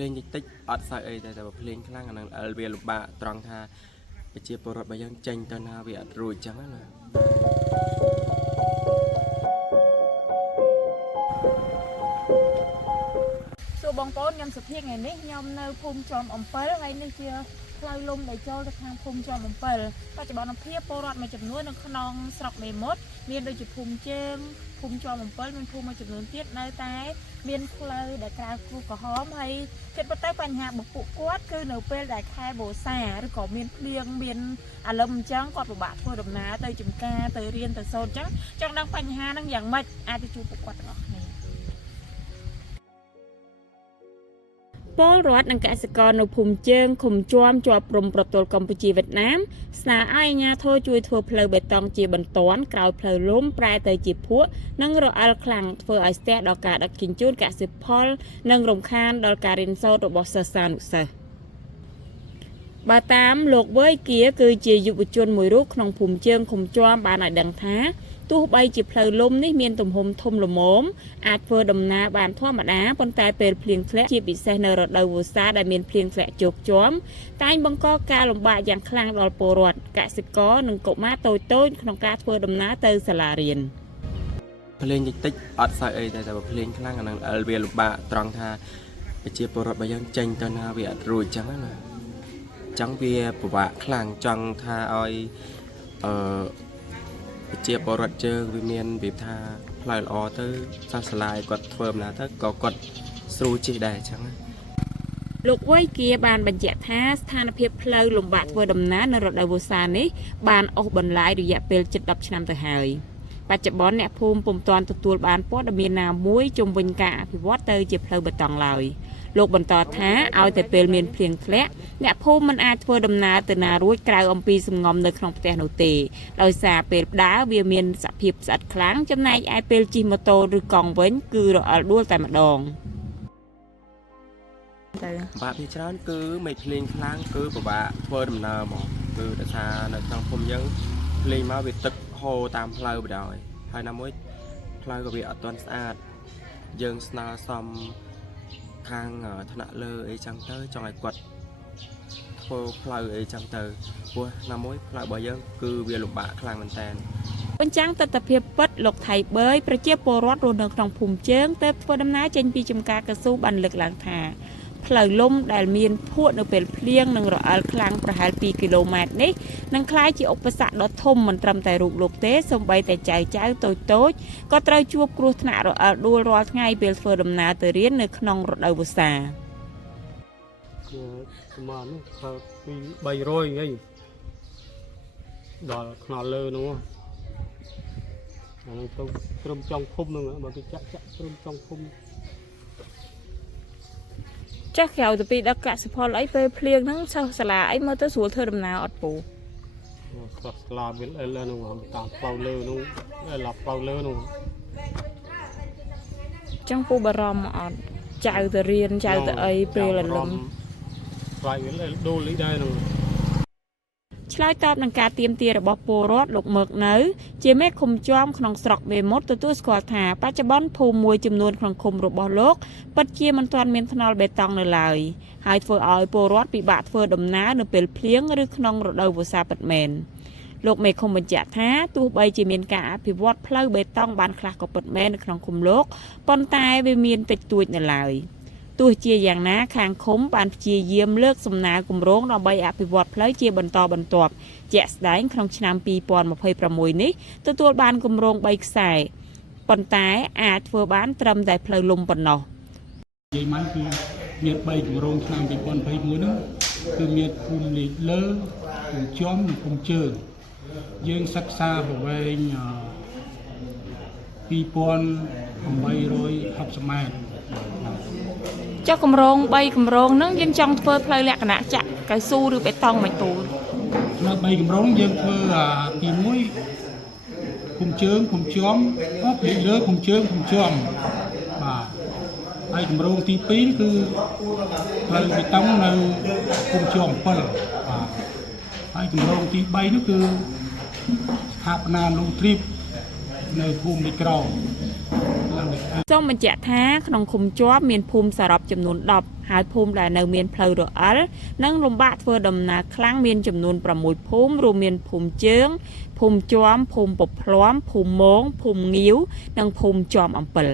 លេងតិចអត់សើអីតែភ្លេងខ្លាំងអានឹងវាលំបាកត្រង់ថាប្រជាពលរដ្ឋបើយើងចេញទៅណាវាអត់រួចចឹងណាសួរបងប្អូនខ្ញុំសុភាថ្ងៃនេះខ្ញុំនៅភូមិជាំអំពិលហើយនេះជាផ្លូវលំដែលចូលទៅខាងភូមិជាំអំពិលបច្ចុប្បន្នភាពពលរដ្ឋមួយចំនួននៅក្នុងស្រុកមេមត់មានដូចជាភូមិជើងភូមិជាំអំពិលមានភូមិមួយចំនួនទៀតនៅតែមានផ្លូវដែលក្រៅគ្រោះក្រហមហើយគិតទៅបញ្ហារបស់ពួកគាត់គឺនៅពេលដែលខែវស្សាឬក៏មានភ្លៀងមានអាលឹមអញ្ចឹងគាត់ពិបាកធ្វើដំណើរទៅចំការទៅរៀនទៅសូត្រអញ្ចឹងចង់ដឹងបញ្ហាហ្នឹងយ៉ាងម៉េចអាចទៅជួបពួកគាត់ទាំងអស់គ្នាពលរដ្ឋនិងកសិករនៅភូមិជើងឃុំជាំជាប់ព្រំប្រទល់កម្ពុជាវៀតណាមស្នើឲ្យអាជ្ញាធរជួយធ្វើផ្លូវបេតុងជាបន្ទាន់ក្រោយផ្លូវលំប្រែទៅជាភក់និងរអិលខ្លាំងធ្វើឲ្យស្ទះដល់ការដឹកជញ្ជូនកសិផលនិងរំខានដល់ការរៀនសូត្ររបស់សិស្សានុសិស្សបើតាមលោកវើយគៀគឺជាយុវជនមួយរូបក្នុងភូមិជើងឃុំជាំបានឲ្យដឹងថាទោះបីជាផ្លូវលំនេះមានទំហំធំល្មមអាចធ្វើដំណើរបានធម្មតាប៉ុន្តែពេលភ្លៀងធ្លាក់ជាពិសេសនៅរដូវវស្សាដែលមានភ្លៀងធ្លាក់ជោគជាំតែងបង្កការលំបាកយ៉ាងខ្លាំងដល់ពលរដ្ឋកសិករនិងកុមារតូចៗក្នុងការធ្វើដំណើរទៅសាលារៀនភ្លេងតិចអត់សើអីតែភ្លេងខ្លាំងអានឹងវាលំបាកត្រង់ថាប្រជាពលរដ្ឋបើយើងចេញទៅណាវាអត់រួចចឹងណាចឹងវាពិបាកខ្លាំងចង់ថាឲ្យប្រជាពលរដ្ឋជើងវាមានវាថាផ្លូវល្អទៅសាស្ត្រាចារ្យគាត់ធ្វើដំណើរទៅក៏គាត់ស្រួលជិះដែរអញ្ចឹងលោកវ័យគៀបានបញ្ជាក់ថាស្ថានភាពផ្លូវលំបាកធ្វើដំណើរនៅរដូវវស្សានេះបានអូសបន្លាយរយៈពេលជិត10ឆ្នាំទៅហើយបច្ចុប្បន្នអ្នកភូមិពុំទាន់ទទួលបានព័ត៌មានណាមួយជុំវិញការអភិវឌ្ឍទៅជាផ្លូវបេតុងឡើយលោកបន្តថាឲ្យតែពេលមានភ្លៀងធ្លាក់អ្នកភូមិមិនអាចធ្វើដំណើរទៅណារួចក្រៅអំពីសំងំនៅក្នុងផ្ទះនោះទេដោយសារពេលដើរវាមានសភាពស្អិតខ្លាំងចំណែកឯពេលជិះម៉ូតូឬកង់វិញគឺរអិលដួលតែម្ដងបាក់ពីច្រើនគឺមិនភ្លេងខ្លាំងគឺពិបាកធ្វើដំណើរហ្មងគឺដោយសារនៅក្នុងភូមិយើងភ្លេងមកវាទឹកហូរតាមផ្លូវបណ្ដោយហើយណាមួយផ្លូវក៏វាអត់ទាន់ស្អាតយើងស្នើសុំខាងថ្នាក់លើអីចឹងទៅចង់ឲ្យគាត់ធ្វើផ្លូវអីចឹងទៅព្រោះណាមួយផ្លូវរបស់យើងគឺវាលំបាកខ្លាំងមែនតើបញ្ចាំងទស្សនវិជ្ជាពិតលោកថៃបឺយប្រជាពលរដ្ឋរស់នៅក្នុងភូមិជើងទៅធ្វើដំណើរចេញពីចំការកស៊ូបានលើកឡើងថាផ្លូវលំដែលមានភក់នៅពេលភ្លៀងនិងរអិលខ្លាំងប្រហែល2គីឡូម៉ែត្រនេះនឹងក្លាយជាឧបសគ្គដ៏ធំមិនត្រឹមតែរូបលោកទេសូម្បីតែចៅតូចៗក៏ត្រូវជួបគ្រោះថ្នាក់រអិលដួលរាល់ថ្ងៃពេលធ្វើដំណើរទៅរៀននៅក្នុងរដូវវស្សាប្រហែលនោះថាពី300ហីដល់ខ្នល់លើនោះអានោះទៅត្រឹមចុងភូមិនោះបើគេចាក់ត្រឹមចុងភូមិចាស់ក្រៅទៅពីដឹកកសិផលអីពេលភ្លៀងហ្នឹងសិស្សសាលាអីមើលទៅស្រួលធ្វើដំណើរអត់ពូសិស្សសាលាវាអិលនោះតាមផ្លូវលើនោះឡាប់ផ្លូវលើនោះចឹងពូបារម្ភអត់ចៅទៅរៀនចៅទៅអីពេលរលឹមខ្លាចវាដូលនេះដែរនោះឆ្លើយតបនឹងការទាមទាររបស់ពលរដ្ឋលោកមើកនៅជាមេឃុំជាំក្នុងស្រុកមេមត់ទទួលស្គាល់ថាបច្ចុប្បន្នភូមិមួយចំនួនក្នុងឃុំរបស់លោកពិតជាមិនទាន់មានថ្នល់បេតុងនៅឡើយហើយធ្វើឲ្យពលរដ្ឋពិបាកធ្វើដំណើរនៅពេលភ្លៀងឬក្នុងរដូវវស្សាពិតមែនលោកមេឃុំបញ្ជាក់ថាទោះបីជាមានការអភិវឌ្ឍផ្លូវបេតុងបានខ្លះក៏ពិតមែននៅក្នុងឃុំលោកប៉ុន្តែវាមានតិចតួចនៅឡើយទោះជាយ៉ាងណាខាងឃុំបានព្យាយាមលើកសំណើគម្រោងដើម្បីអភិវឌ្ឍផ្លូវជាបន្តបន្ទាប់ជាក់ស្ដែងក្នុងឆ្នាំ2026នេះទទួលបានគម្រោង3ខ្សែប៉ុន្តែអាចធ្វើបានត្រឹមតែផ្លូវលំប៉ុណ្ណោះនិយាយមកគឺមាន3គម្រោងឆ្នាំ2021នោះគឺមានភូមិលេខលើភូមិជាំនិងភូមិជើងយើងសិក្សាប្រវែង2860ម៉ែត្រចុះគម្រោង3គម្រោងហ្នឹងយើងចង់ធ្វើផ្លូវលក្ខណៈចាក់កៅស៊ូឬបេតុងមិនទូលនៅ3គម្រោងយើងធ្វើទី1ភូមិជើងភូមិជាំពីលើភូមិជើងភូមិជាំបាទហើយគម្រោងទី2គឺផ្លូវបេតុងនៅភូមិជាំ7បាទហើយគម្រោងទី3នោះគឺស្ថាបនាលូទ្រីបនៅភូមិលេខក្រ សូមបញ្ជាក់ថាក្នុងឃុំជាប់មានភូមិសរុបចំនួន10ហើយភូមិដែលនៅមានផ្លូវរអិលនិងលំបាកធ្វើដំណើរខ្លាំងមានចំនួន6ភូមិរួមមានភូមិជើងភូមិជាំភូមិពភ្លាំភូមិមងភូមិងាវនិងភូមិជាំអំពិល